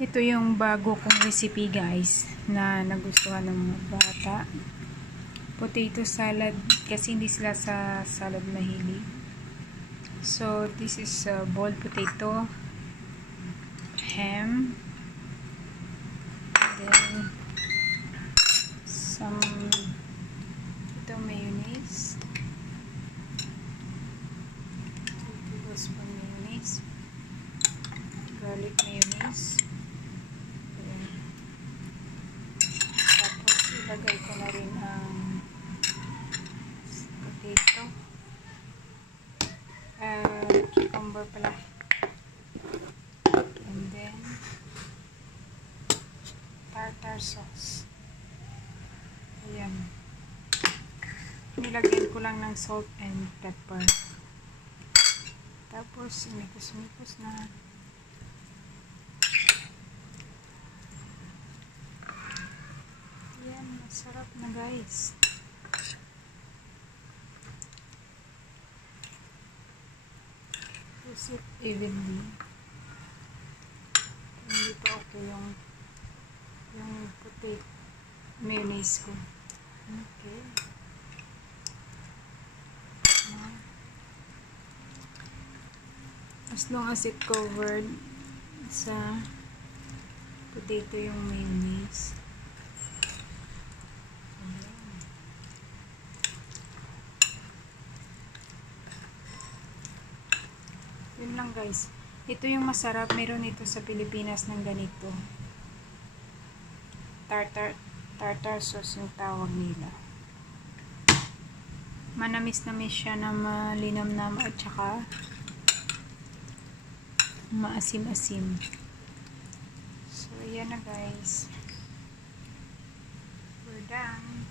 Ito yung bago kong recipe guys na nagustuhan ng mga bata. Potato salad kasi hindi sila sa salad mahilig. So this is boiled potato, ham, then some ito mayonnaise, 2 tablespoon mayonnaise, garlic mayonnaise. Tapos ilagay ko na rin ang potato, cucumber pala, and then tartar sauce. Ayan, nilagyan ko lang ng salt and pepper, tapos imikos-mikos na. Ayan, masarap na guys. Use it evenly. Hindi pa okay yung potato mayonnaise ko. Okay. As long as it covered sa potato yung mayonnaise. Yun lang guys. Ito yung masarap. Meron ito sa Pilipinas ng ganito. Tartar sauce yung tawag nila. Manamis-namis siya na malinamnam at saka maasim-asim. So, yan na guys. We're done.